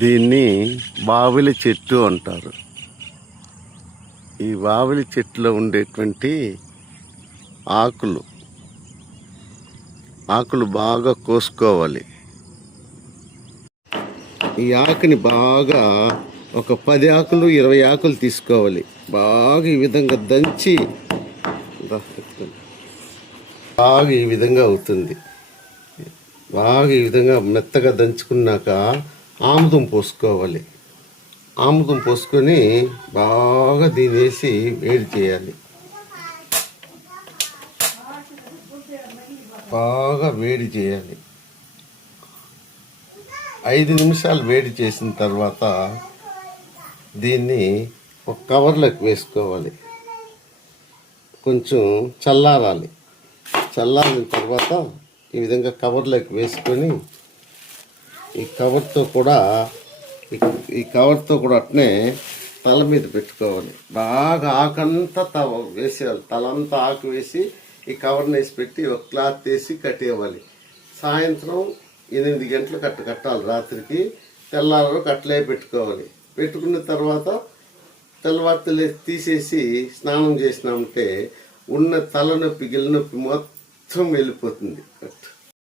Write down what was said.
దీన్ని బావిలి చెట్టు అంటారు. ఈ బావిలి చెట్టులో ఉండేటువంటి ఆకులు. ఆకులు బాగా కోసుకోవాలి. ఈ ఆకుని బాగా ఒక పది ఆకులు ఇరవై ఆకులు తీసుకోవాలి. బాగా ఈ విధంగా దంచి బాగా ఈ విధంగా అవుతుంది. బాగా ఈ విధంగా మెత్తగా దంచుకున్నాక ఆముదం పోసుకోవాలి. ఆముదం పోసుకొని బాగా దీనేసి వేసి వేడి చేయాలి. బాగా వేడి చేయాలి. ఐదు నిమిషాలు వేడి చేసిన తర్వాత దీన్ని ఒక కవర్లోకి వేసుకోవాలి. కొంచెం చల్లారాలి. చల్లారిన తర్వాత ఈ విధంగా కవర్లోకి వేసుకొని ఈ కవర్తో కూడా ఈ- కవర్తో కూడా అట్నే తల మీద పెట్టుకోవాలి. బాగా ఆకంతా తవ వేసేయాలి. తలంతా ఆకు వేసి ఈ కవర్ని వేసి పెట్టి ఒక క్లాత్ వేసి కట్టేయాలి. సాయంత్రం ఎనిమిది గంటలు కట్ట కట్టాలి రాత్రికి. తెల్లారు కట్టలే పెట్టుకోవాలి. పెట్టుకున్న తర్వాత తెల్లవార్తలే తీసేసి స్నానం చేసినామంటే ఉన్న తలనొప్పి గిల్లనొప్పి మొత్తం వెళ్ళిపోతుంది. కట్టు